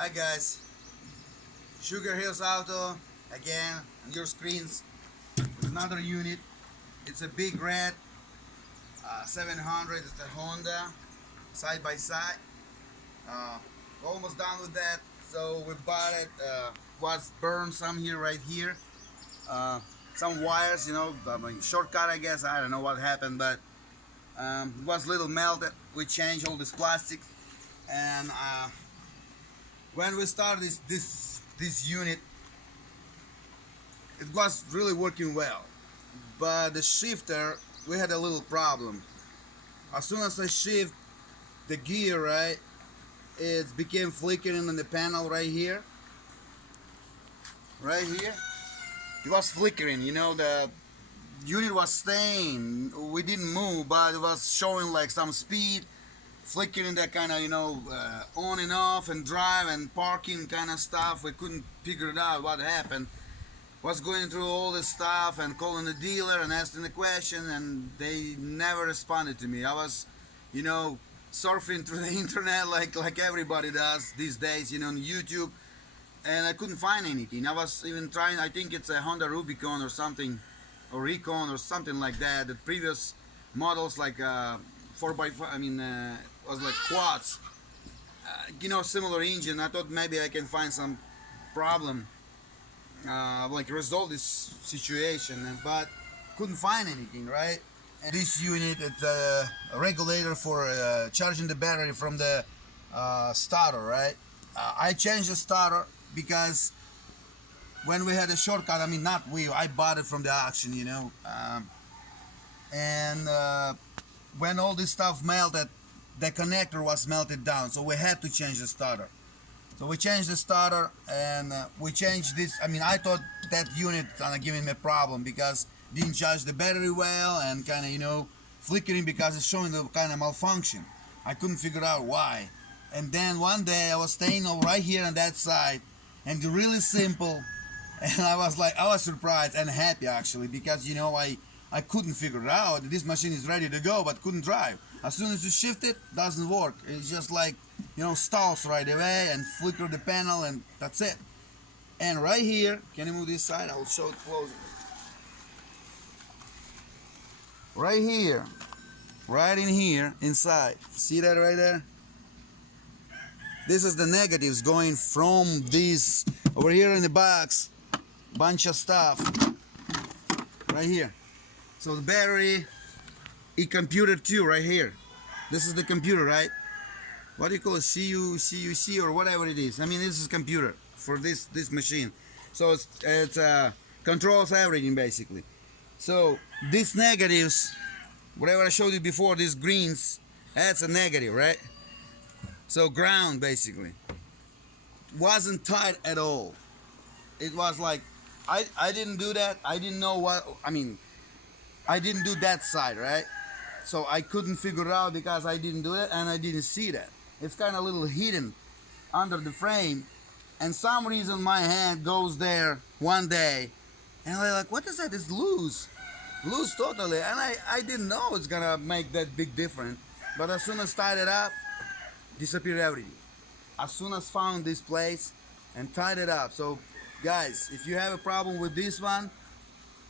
Hi guys, Sugar Hills Auto again on your screens with another unit. It's a Big Red 700. It's a Honda side by side. Almost done with that. So we bought it. Was burned some here, right here. Some wires, shortcut. I guess I don't know what happened, but it was little melted. We changed all this plastic, and when we started this unit, it was really working well, but the shifter, we had a little problem. As soon as I shift the gear, right, it became flickering on the panel right here. It was flickering, the unit was staying. We didn't move, but it was showing like some speed, flickering, that kind of, on and off, and drive and parking kind of stuff. We couldn't figure it out what happened. Was going through all this stuff and calling the dealer and asking the question, and they never responded to me. I was, surfing through the internet like everybody does these days, on YouTube, and I couldn't find anything. I was even trying, I think it's a Honda Rubicon or something, or Recon or something like that. The previous models, like 4x4, was like quads, similar engine. I thought maybe I can find some problem, like resolve this situation, but couldn't find anything, right? And this unit, it's a regulator for charging the battery from the starter, right? I changed the starter because when we had a shortcut, not we, I bought it from the auction, and when all this stuff melted, the connector was melted down, so we had to change the starter. So we changed the starter, and we changed this. I thought that unit kind of giving me a problem because it didn't charge the battery well, and kind of, flickering because it's showing the kind of malfunction. I couldn't figure out why. And then one day I was staying over right here on that side, and really simple, and I was surprised and happy actually, because I couldn't figure it out. This machine is ready to go but couldn't drive. As soon as you shift it, doesn't work. It's just like, stalls right away and flicker the panel, and that's it. And right here, can you move this side? I'll show it closer. Right here, right in here, inside. See that right there? This is the negatives going from this over here in the box. Bunch of stuff right here. So the battery, computer too, right here. This is the computer, right? What do you call it? CUC or whatever it is. This is computer for this machine. So it's controls everything basically. So these negatives, whatever I showed you before, these greens, that's a negative, right? So ground basically wasn't tight at all. It was like I didn't do that. I didn't know what I didn't do that side, right? So I couldn't figure it out because I didn't do it and I didn't see that. It's kind of a little hidden under the frame, and some reason my hand goes there one day, and I'm like, what is that? It's loose totally, and I didn't know it's gonna make that big difference. But as soon as tied it up, disappeared everything. As soon as found this place and tied it up. So guys, if you have a problem with this one,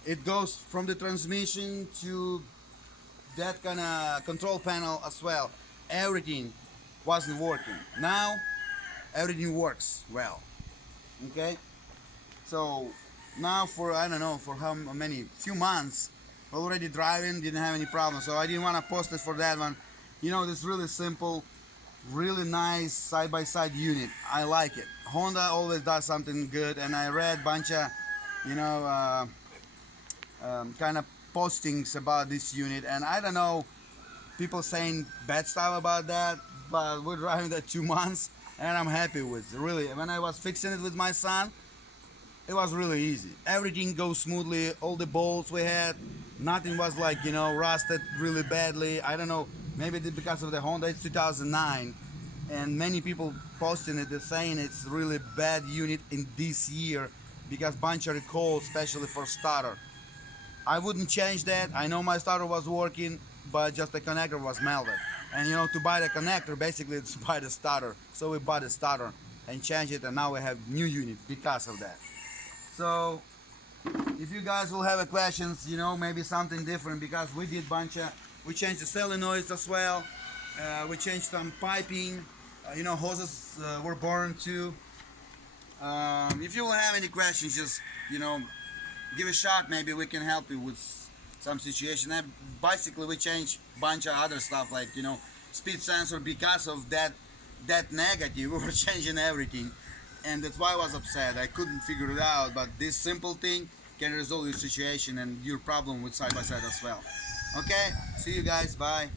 it goes from the transmission to that kind of control panel as well. Everything wasn't working. Now everything works well. Okay, so now for I don't know for how many few months already driving, didn't have any problem. So I didn't want to post it for that one. This really simple, really nice side-by-side unit. I like it. Honda always does something good, and I read bunch of kind of postings about this unit, and I don't know, people saying bad stuff about that, but we're driving that 2 months and I'm happy with it. Really, when I was fixing it with my son, it was really easy. Everything goes smoothly. All the bolts we had, nothing was like rusted really badly. I don't know, maybe because of the Honda. It's 2009, and many people posting it, they're saying it's really bad unit in this year because bunch of recalls, especially for starter. I wouldn't change that. I know my starter was working, but just the connector was melted. And to buy the connector, basically it's to buy the starter. So we bought the starter. and change it, and now we have new unit because of that. So if you guys will have a questions, you know, maybe something different, because we did we changed the solenoids as well. We changed some piping. You know, hoses were burned too. If you will have any questions, just, you know, give a shot. Maybe we can help you with some situation. And basically, we changed bunch of other stuff, like, you know, speed sensor. Because of that negative, we were changing everything, and that's why I was upset. I couldn't figure it out, but this simple thing can resolve your situation and your problem with side by side as well. Okay, see you guys, bye.